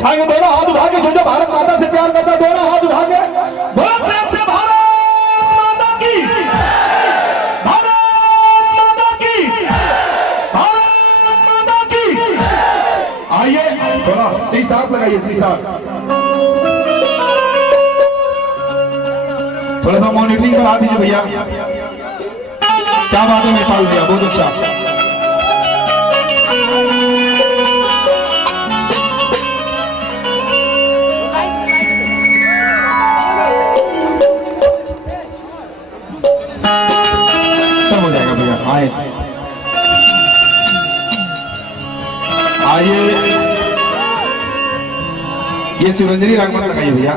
उठाएंगे दोनों हाथ उठा के, जो जो भारत माता से प्यार करता है दोनों हाथ उठा के बहुत प्रेम से भारत माता की, भारत माता की, भारत माता की। आइए थोड़ा सी साथ लगाइए, सी साथ थोड़ा सा मॉनिटरिंग करा दीजिए भैया। क्या बात है नेपाल भैया, बहुत अच्छा। सब हो जाएगा भैया। आइए ये शिवरंजनी रागमत लगाइए भैया।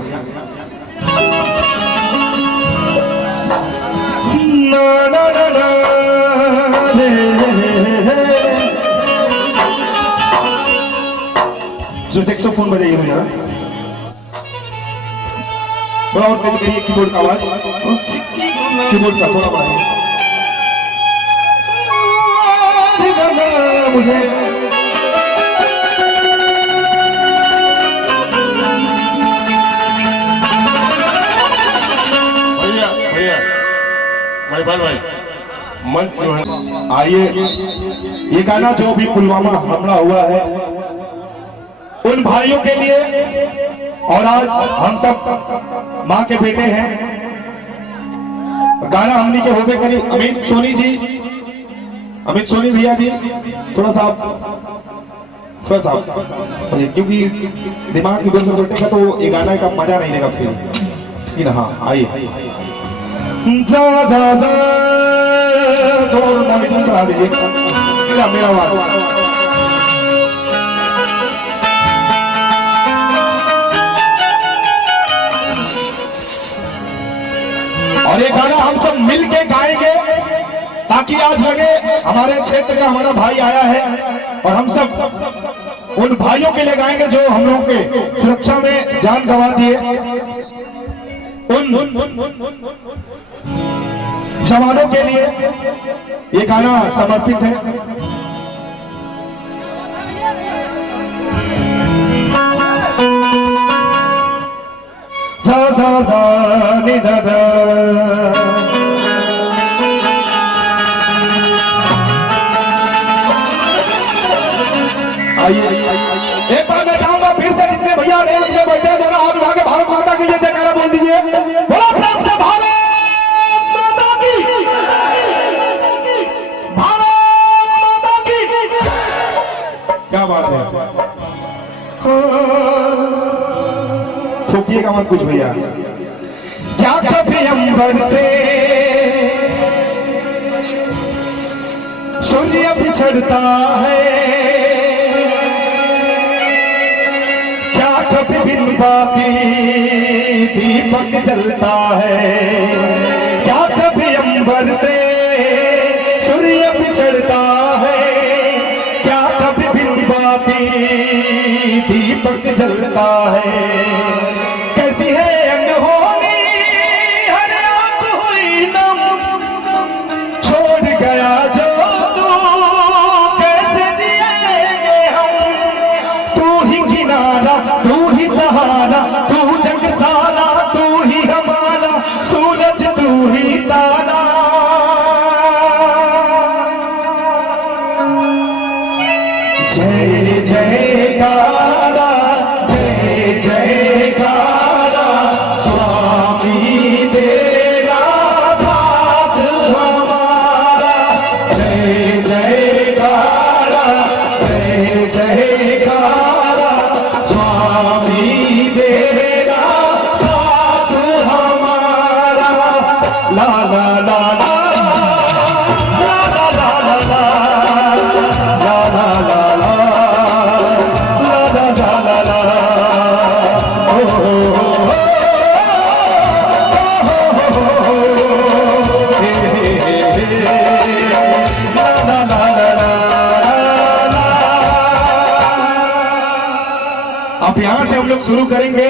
ना ना ना ना जो सैक्सोफोन बजाइए भैया, थोड़ा और तेज करिए कीबोर्ड का आवाज, कीबोर्ड का थोड़ा बढ़ाइए मुझे। भैया भैया भाई भाई मंच जो है। आइए ये गाना जो भी पुलवामा हमला हुआ है उन भाइयों के लिए, और आज हम सब माँ के बेटे हैं। गाना हमनी के होबे करी अमित सोनी जी, अमित सोनी भैया जी थोड़ा सा क्योंकि दिमाग की बिल्कुल बैठेगा तो ये गाना का मजा नहीं देगा फिर, ठीक है। हाँ आइए जा जा जा तो मॉनिटर बढ़ा दीजिए मेरा आवाज। और ये गाना हम सब मिल के गाएंगे ताकि आज लगे हमारे क्षेत्र का हमारा भाई आया है, और हम सब उन भाइयों के लिए गाएंगे जो हम लोगों के सुरक्षा में जान गंवा दिए, उन जवानों के लिए ये गाना समर्पित है। सा सा सा नि धा धा। आइए एक बार मैं चाहूंगा फिर से जितने भैया रेल में बैठे हैं दोनों हाथ उठा के भारत माता की जय जयकारा बोल दीजिए। बोलो प्रेम से भारत माता की, भारत माता की। क्या बात है, ठोकिएगा मत कुछ भैया। क्या कभी अंबर से सूर्य बिछड़ता है, कभी बिंबा की दीपक जलता है, क्या कभी अंबर से सूर्य बिछड़ता है, क्या कभी बिंबा की दीपक जलता है। कैसी है अनहोनी हर आंख हुई नम, छोड़ गया जो तू कैसे जिएंगे हम, तू ही किनारा तू ही सहारा, तू जग सारा तू ही हमारा, सूरज तू ही तारा। जय जयकारा जय जयकारा, स्वामी तेरा साथ हमारा। जय जयकारा जय जयकारा, स्वामी तेरा साथ हमारा। ला ला ला ला ला ला ला ला ला ला ला ला ला ओ ला ला ला। अब यहाँ से हम लोग शुरू करेंगे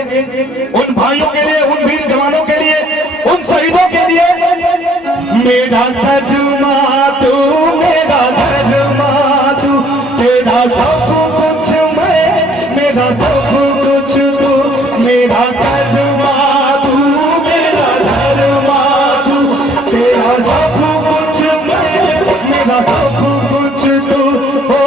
उन भाइयों के लिए, उन वीर जवानों के लिए, उन शहीदों के लिए। मेरा धर्मा तू, मेरा धर्मा तू, तेरा सब कुछ मैं, मेरा सब कुछ कर्मा तू मेरा धर्मा तू, तेरा सब कुछ मैं, मेरा सब कुछ तू हो।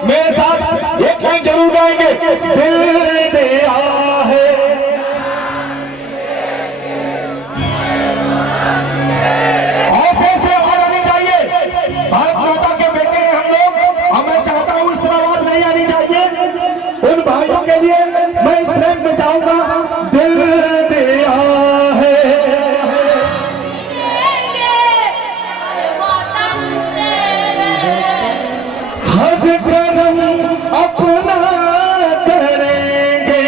मेरे साथ एक लाइन जरूर गाएंगे, दिल दिया है। और कैसे आवाज आनी चाहिए, भारत माता के बेटे हैं हम लोग, और मैं चाहता हूं इस तरह आवाज नहीं आनी चाहिए। उन भाइयों के लिए मैं इस लाइन में चाहूंगा, दिल दिया है। हज कदम अपना करेंगे,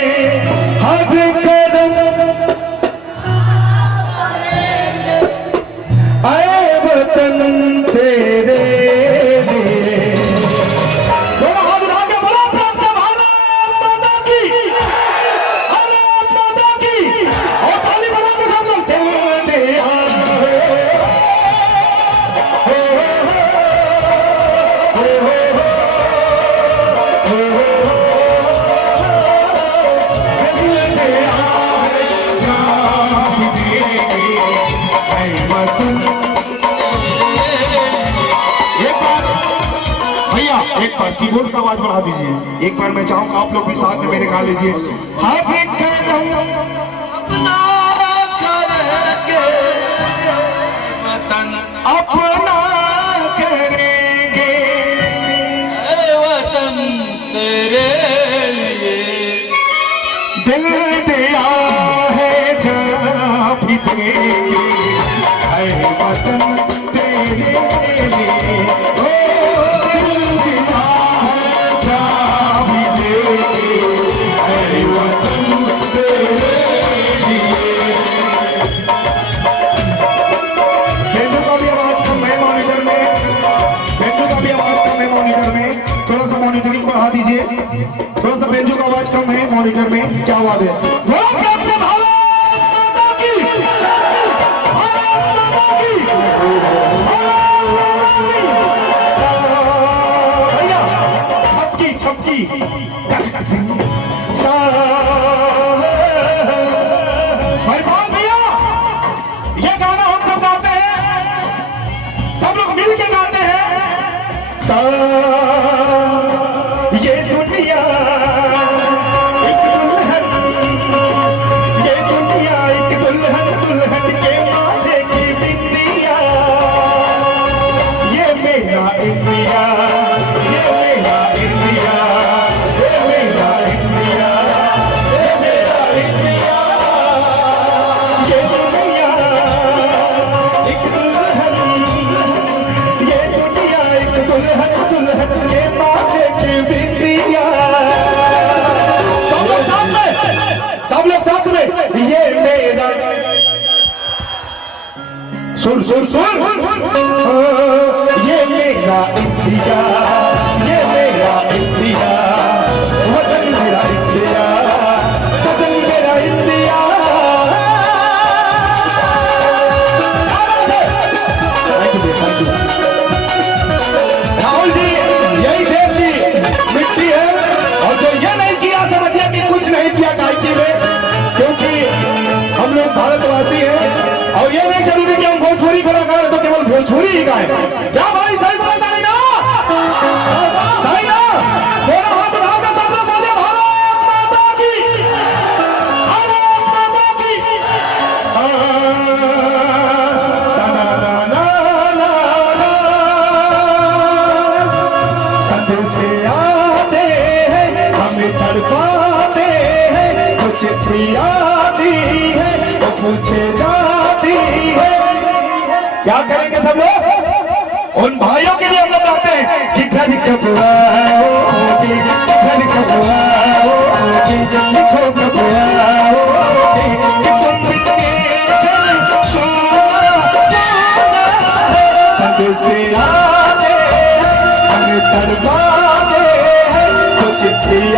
हज कदम आए वतन तेरे लिए। बोला हाथ उठा के बोला प्रेम से भारत माता की, भारत माता की, और ताली बजा के सब लोग दिल दिया है। एक बार कीबोर्ड का आवाज बढ़ा दीजिए। एक बार मैं चाहूंगा आप लोग भी साथ में मेरे गा लीजिए। हज कदम अपना करेंगे, वतन अपना करेंगे, वतन तेरे लिए दिल दिया है, जहाँ भी देंगे वतन तेरे लिए। थोड़ा सा मॉनिटरिंग बढ़ा दीजिए, थोड़ा सा बेंजो का आवाज कम है मॉनिटर में। क्या आवाज है? भैया छपकी छपकी भाई बाल भैया, ये गाना हम सब गाते हैं, सब लोग मिल के गाते हैं। ये दुनिया एक दुल्हन, ये दुनिया एक दुल्हन, दुल्हन के माथे की बिंदिया। ये मेरा इंडिया, ये मेरा इंडिया, ये मेरा इंडिया, ये मेरा इंडिया। ये दुनिया एक दुल्हन, ये दुनिया एक दुल्हन, दुल्हन के माथे की बिंदिया। सब लोग साथ में, सब लोग साथ में। ये मेरा सुर सुर सुर, ये मेरा इंडिया, ये मेरा इंडिया, वतन मेरा इंडिया, सजन मेरा इंडिया। राहुल जी, यही देश की मिट्टी है, और जो ये नहीं किया समझिए कि कुछ नहीं किया गायकी में, क्योंकि हम लोग भारतवासी हैं। और ये नहीं जरूरी कि हम भोजपुरी को गाएं तो केवल भोजपुरी ही गाएं। क्या भाई सही बोला था ना? सही ना? दोनों हाथ उठा के सब लोग बोलिए भारत माता की, भारत माता की। सद से आते हैं हमें तड़पाते हैं, कुछ आती है वो पूछे जाती है। क्या करेंगे सब लोग? उन भाइयों के लिए हम लोग गाते हैं कि घर कब आओगे, घर कब आओगे, लिखो कब आओगे।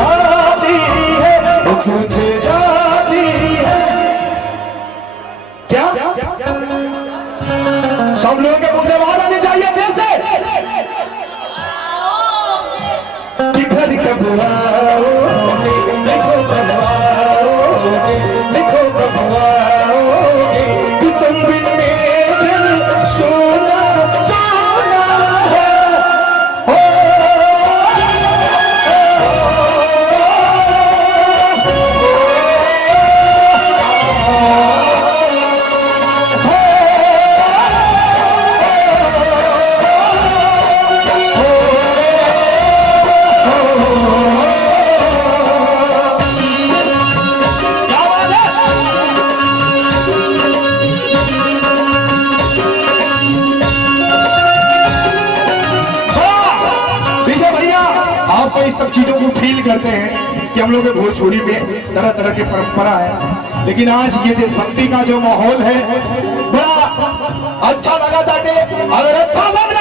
आती है वो तुझे जाती है। क्या सब लोगों के मुंह से आवाज आनी चाहिए देश से कि घर कब आओगे, लिखो कब आओगे, लिखो कब आओगे, कि तुम बिन मेरे दिल सोना सोना है। ओ, आप इस सब चीजों को फील करते हैं कि हम लोग के भोजपुरी में तरह तरह की परंपरा है, लेकिन आज ये देशभक्ति का जो माहौल है बड़ा अच्छा लगा था। अगर अच्छा लगा